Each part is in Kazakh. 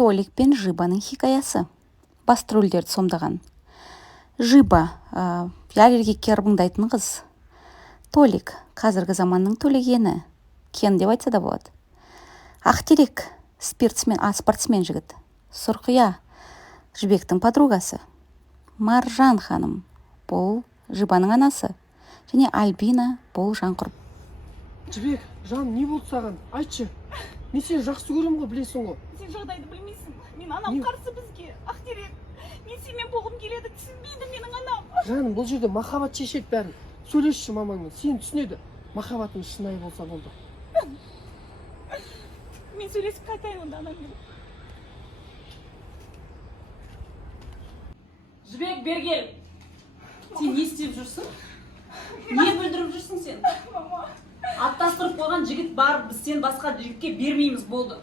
Толик пен Жибаның хикаясы. Басты рөлдерді сомдаған. Жиба ләлерге кербіңдайтын қыз. Толик қазіргі заманның төлегені. Кен деп айтса да болады. Ақтерек спортсмен жігіт. Сұрқия Жібектің подругасы. Маржан ханым бұл Жибаның анасы. Және Альбина бұл Жанқұрып. Жібек, жан, не болды саған? Айтшы. Мен сені жақсы көрем ғой, білесің ғой. Сен жағдайды білмейсің. Мен анам қарсы бізге. Ақтерек, мен сенімен болғым келеді, түсінбейді менің анам. Жаным, бұл жерде махаббат шешеді бәрін. Сөйлесші мамаңмен, сені түсінеді. Махаббатымыз шынайы болса болды. Мен сөйлесіп қайтайын онда анаммен. Жібек, бергел. Сен не істеп жүрсің? Не бүлдіріп жүрсің сен? Мама. Аттастырып қойған жігіт бар, біз сен басқа жігітке бермейміз, болды.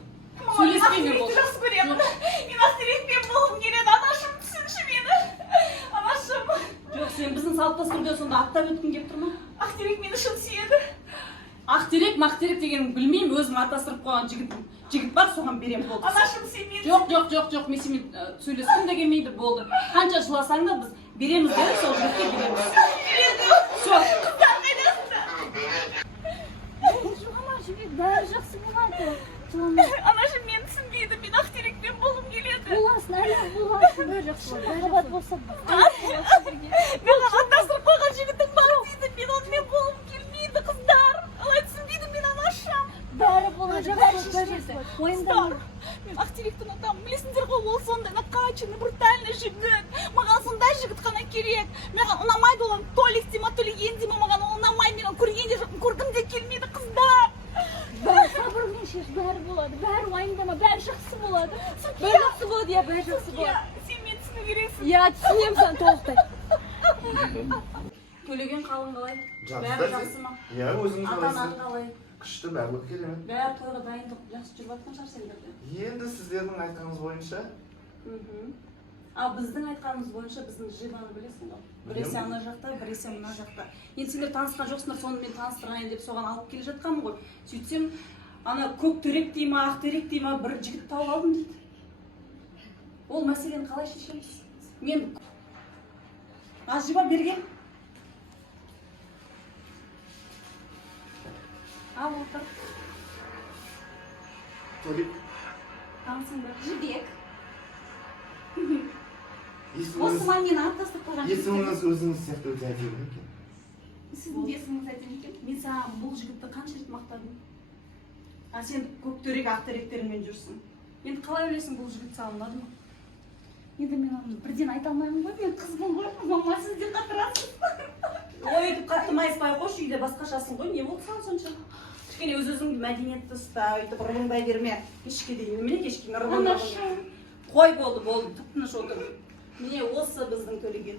Сөйлеспейме болды. Жақсы көремін. Мен Ақтерекпен болғым келеді, анашым түсінші мені. Анашым. Жоқ, сен біздің салт дәстүрде сонда аттап өткің келіп тұр ма? Ақтерек мені шын сүйеді. Ақтерек, мақтерек дегенін білмеймін, өзім аттастырып қойған жігіт бар, соған берем болды. Анашым сен мені. Жоқ, мен сенімен сөйлескім де келмейді, болды. Қанша жыласаң да біз береміз деді, сол жігітке береміз. Все. Жібек, бәрі жақсы болады. Анашым мені түсінбейді, мен Ақтерекпен болғым келеді. Боласың, әлі боласың. Бәрі жақсы болады. Махаббат болса мен аттастырып қойған жігітім бар дейді, мен онымен болғым келмейді, қыздар. Алай түсінбейді, мен анашым. бәрі болады. Бәрі Қыздар, мен Ақтеректі ұнатамын. Білесіңдер ғой, ол сондай накачанный, брутальный жігіт. Маған сондай жігіт қана керек. Маған ұнамайды olan Толик деме, төлеген деме, маған ол ұнамайды. Мен көрген де жоқпын, көргім де келмейді, қыздар. сабырмен шеш, бәрі болады. Бәрі уайымдама, бәрі жақсы болады. Бәрі жақсы болады, иә, бәрі жақсы болады. Сен мені түсіну керексің. Иә, түсінемін сені толықтай. Төлеген қалың қалай? Жақсы Бәрі жақсы ма? Иә, өзіңіз Ата-анаң қалай? Күшті барлық керемет. Бәрі тойға дайындық жақсы жүріп жатқан шығар сендерде. Енді сіздердің айтқаныңыз бойынша. Ал біздің айтқанымыз бойынша біздің Жибаны білесің ғой. Біресе ана жақта, біресе мына жақта. Енді сендер танысқан жоқсыңдар, соны мен таныстырайын деп соған алып келе жатқанмын ғой. Сөйтсем, ана көк терек дей ма, ақ терек дей ма, бір жігіт тауып алдым дейді. Ол мәселені қалай шешеміз? Мен Жиба берген. Ал отыр. Толик, Танысың ба? Жібек. есіміңіз мені аттастырып қойған есіміңіз өзіңіз сияқты өте әдемі екен. Сіздің де есіміңіз әдемі екен. Мен саған бұл жігітті қанша рет мақтадым. А сен көк терек, ақ теректермен жүрсің. Енді қалай ойлайсың, бұл жігіт саған ұнады ма? Енді мен оны бірден айта алмаймын ғой, мен қызбын ғой. Мама, сіз де қатырасыз. Ой, өйтіп қатты майыспай қойшы, үйде басқашасың ғой. Не болды саған сонша? Кішкене өз-өзіңді мәдениетті ұста, өйтіп ырғыңдай берме. Кешке дейін, міне кешке ырғыңдай. Қой болды, тып-тыныш отыр. Міне осы біздің төлеген.